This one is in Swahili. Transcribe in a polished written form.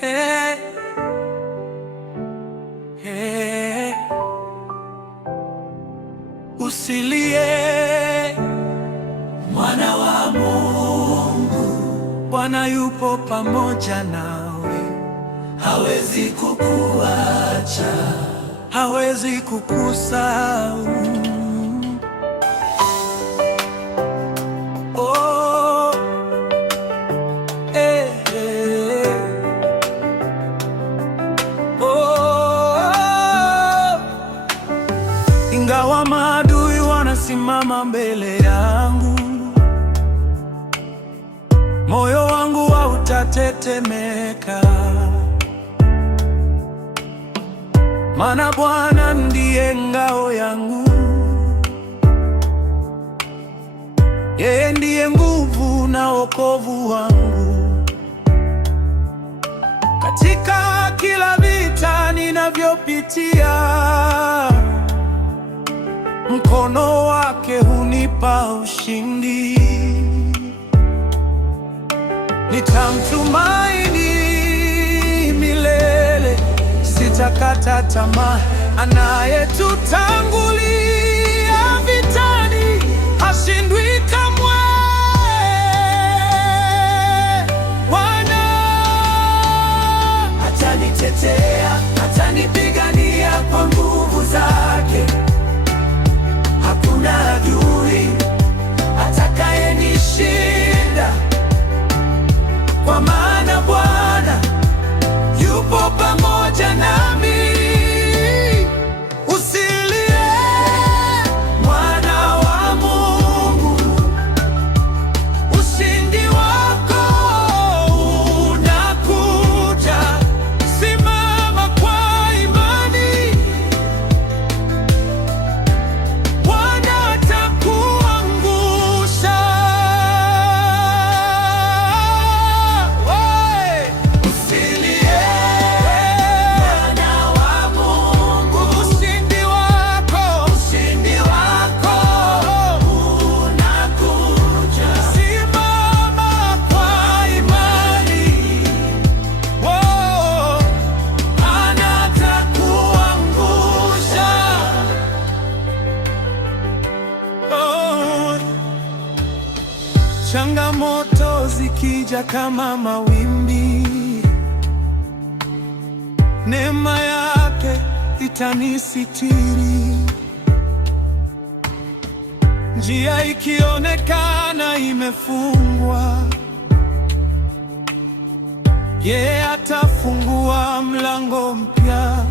Hey, hey. Usilie mwana wa Mungu, Bwana yupo pamoja nawe, hawezi kukuacha, hawezi kukusahau. Ingawa maadui wanasimama mbele yangu, moyo wangu hautatetemeka, maana Bwana ndiye ngao yangu, yeye ndiye nguvu na wokovu wangu. Katika kila vita ninavyopitia, mkono wake hunipa ushindi. Nitamtumaini milele, sitakata tamaa. Anayetutangulia vitani hashindwi kamwe. Bwana atanitetea, atanipigania kwa nguvu zake. Hakuna adui atakayenishinda, kwa maana Bwana yupo pamoja nami. Usilie mwana wa Mungu, ushindi wako unakuja. Simama kwa imani, Bwana atakuangusha. Usilie mwana wa Mungu, ushindi wako unakuja. Simama kwa imani, anatakuangusha. Changamoto zikija kama mawimbi, neema yake itanisitiri. Njia ikionekana imefungwa, yeye atafungua mlango mpya.